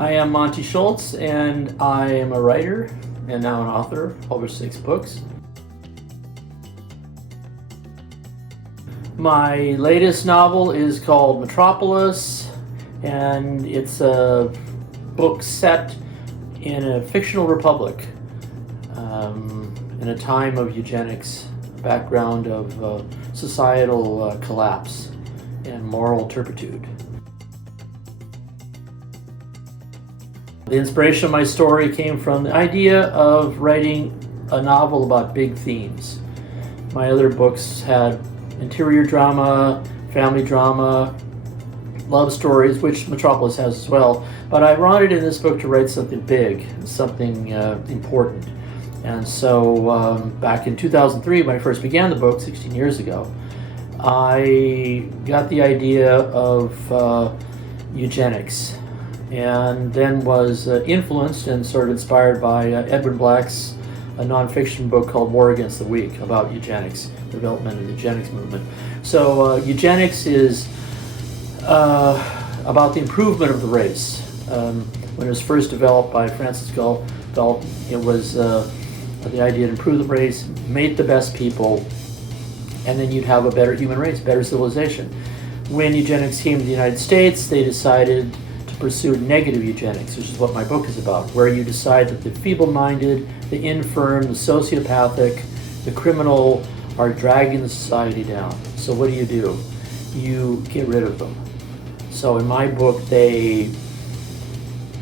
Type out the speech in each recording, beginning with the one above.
I am Monte Schulz, and I am a writer and now an author, published 6 books. My latest novel is called Metropolis, and it's a book set in a fictional republic in a time of eugenics, background of societal collapse and moral turpitude. The inspiration of my story came from the idea of writing a novel about big themes. My other books had interior drama, family drama, love stories, which Metropolis has as well. But I wanted in this book to write something big, something important. And so back in 2003, when I first began the book, 16 years ago, I got the idea of eugenics, and then was influenced and sort of inspired by Edwin Black's a nonfiction book called War Against the Weak about eugenics, development of the eugenics movement. So eugenics is about the improvement of the race. When it was first developed by Francis Galt, it was the idea to improve the race, mate the best people, and then you'd have a better human race, better civilization. When eugenics came to the United States, they decided to pursue negative eugenics, which is what my book is about, where you decide that the feeble-minded, the infirm, the sociopathic, the criminal are dragging the society down. So what do? You get rid of them. So in my book, they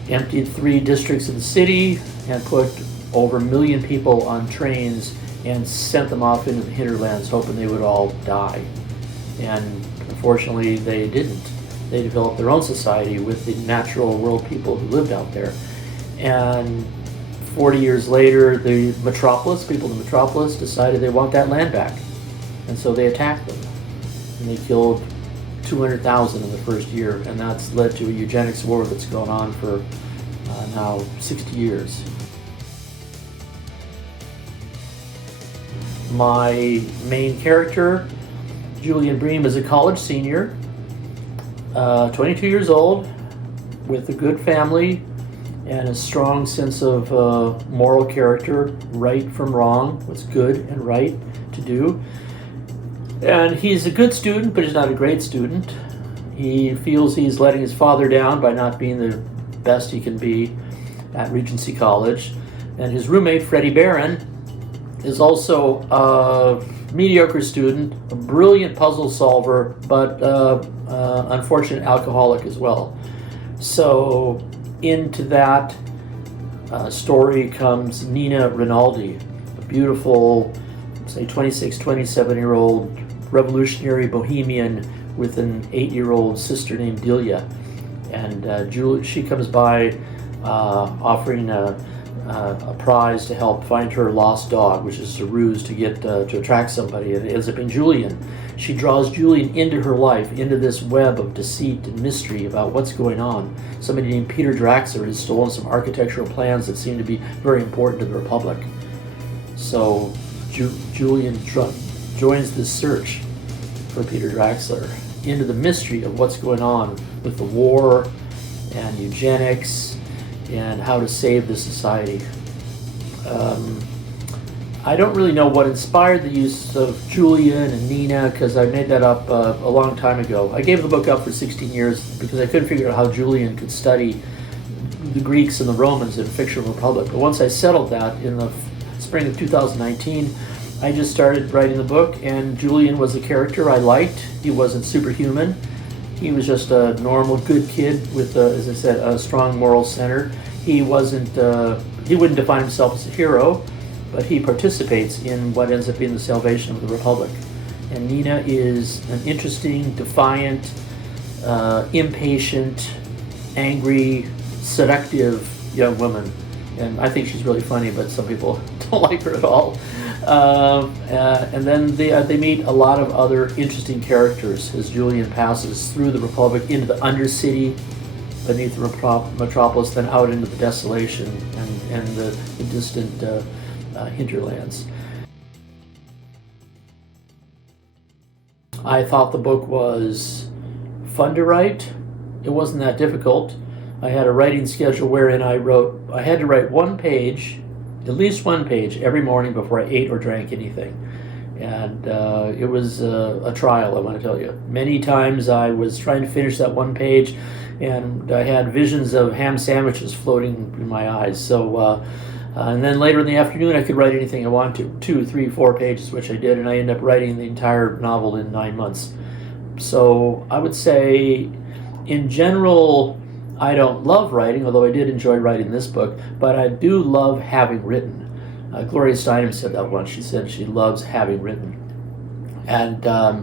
emptied 3 districts of the city and put over 1 million people on trains and sent them off into the hinterlands, hoping they would all die. And unfortunately, they didn't. They developed their own society with the natural world people who lived out there. And 40 years later, the Metropolis, people in the Metropolis, decided they want that land back. And so they attacked them. And they killed 200,000 in the first year. And that's led to a eugenics war that's gone on for now 60 years. My main character, Julian Bream, is a college senior, 22 years old, with a good family and a strong sense of moral character, right from wrong, what's good and right to do. And he's a good student, but he's not a great student. He feels he's letting his father down by not being the best he can be at Regency College. And his roommate, Freddie Barron, is also a mediocre student, a brilliant puzzle solver, but unfortunate alcoholic as well. So into that story comes Nina Rinaldi, a beautiful, say 26, 27-year-old revolutionary bohemian with an 8-year-old sister named Delia. And she comes by offering a prize to help find her lost dog, which is a ruse to get to attract somebody. It ends up being Julian. She draws Julian into her life, into this web of deceit and mystery about what's going on. Somebody named Peter Draxler has stolen some architectural plans that seem to be very important to the Republic. So Julian joins this search for Peter Draxler into the mystery of what's going on with the war and eugenics and how to save the society. I don't really know what inspired the use of Julian and Nina, because I made that up a long time ago. I gave the book up for 16 years because I couldn't figure out how Julian could study the Greeks and the Romans in a fictional republic. But once I settled that in the spring of 2019, I just started writing the book, and Julian was a character I liked. He wasn't superhuman. He was just a normal, good kid with, as I said, a strong moral center. He wouldn't define himself as a hero, but he participates in what ends up being the salvation of the Republic. And Nina is an interesting, defiant, impatient, angry, seductive young woman. And I think she's really funny, but some people don't like her at all. And then they meet a lot of other interesting characters as Julian passes through the Republic into the Undercity, beneath the Metropolis, then out into the desolation and the distant hinterlands. I thought the book was fun to write. It wasn't that difficult. I had a writing schedule wherein I had to write one page, at least one page, every morning before I ate or drank anything. And it was a trial, I want to tell you. Many times I was trying to finish that one page, and I had visions of ham sandwiches floating in my eyes. So, and then later in the afternoon, I could write anything I wanted to, 2, 3, 4 pages, which I did, and I ended up writing the entire novel in 9 months. So I would say, in general, I don't love writing, although I did enjoy writing this book, but I do love having written. Gloria Steinem said that once. She said she loves having written. And but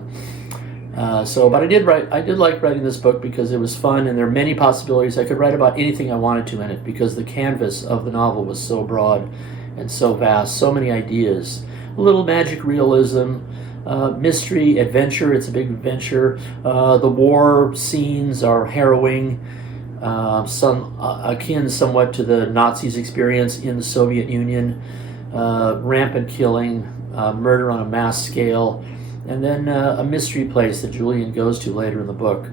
I did like writing this book because it was fun, and there are many possibilities. I could write about anything I wanted to in it because the canvas of the novel was so broad and so vast, so many ideas. A little magic realism, mystery, adventure. It's a big adventure. The war scenes are harrowing. Akin somewhat to the Nazis' experience in the Soviet Union, rampant killing, murder on a mass scale, and then a mystery place that Julian goes to later in the book,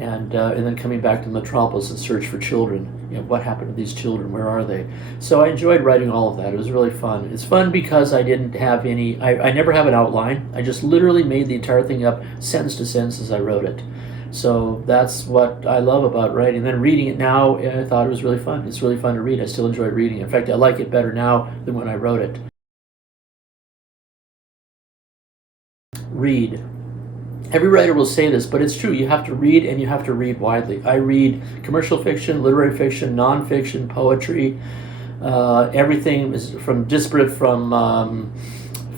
and then coming back to Metropolis in search for children. What happened to these children? Where are they? So I enjoyed writing all of that. It was really fun. It's fun because I didn't have any. I never have an outline. I just literally made the entire thing up, sentence to sentence, as I wrote it. So that's what I love about writing. Then reading it now, I thought it was really fun. It's really fun to read. I still enjoy reading. In fact, I like it better now than when I wrote it. Read. Every writer will say this, but it's true. You have to read, and you have to read widely. I read commercial fiction, literary fiction, nonfiction, poetry. Everything is disparate from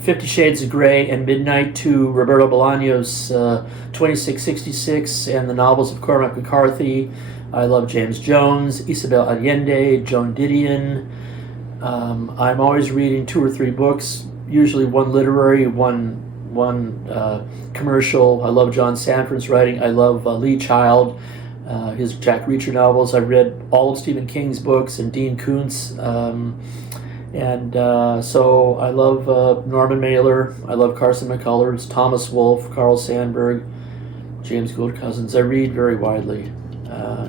50 Shades of Grey and Midnight to Roberto Bolaño's 2666 and the novels of Cormac McCarthy. I love James Jones, Isabel Allende, Joan Didion. I'm always reading 2 or 3 books, usually one literary, one commercial. I love John Sanford's writing. I love Lee Child, his Jack Reacher novels. I've read all of Stephen King's books and Dean Koontz. So I love Norman Mailer. I love Carson McCullers, Thomas Wolfe, Carl Sandburg, James Gould Cousins. I read very widely,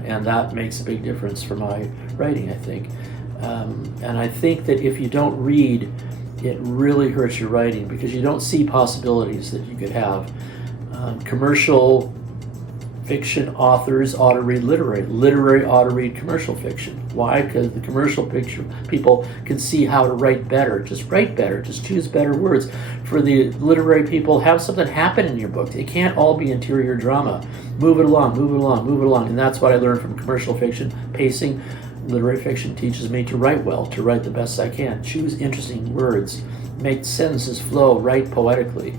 and that makes a big difference for my writing, I think. And I think that if you don't read, it really hurts your writing because you don't see possibilities that you could have. Commercial fiction authors ought to read literary ought to read commercial fiction. Why? Because the commercial people can see how to write better. Just write better. Just choose better words. For the literary people, have something happen in your book. It can't all be interior drama. Move it along, move it along, move it along. And that's what I learned from commercial fiction. Pacing. Literary fiction teaches me to write well, to write the best I can. Choose interesting words. Make sentences flow. Write poetically.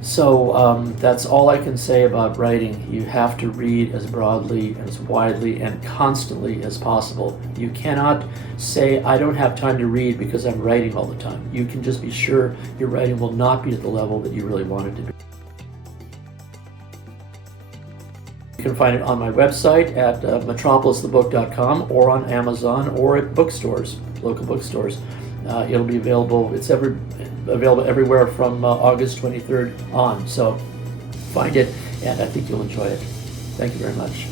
So that's all I can say about writing. You have to read as broadly, as widely, and constantly as possible. You cannot say, I don't have time to read because I'm writing all the time. You can just be sure your writing will not be at the level that you really want it to be. You can find it on my website at metropolisthebook.com or on Amazon or at bookstores, local bookstores. It'll be available. It's available everywhere from August 23rd on. So find it, and I think you'll enjoy it. Thank you very much.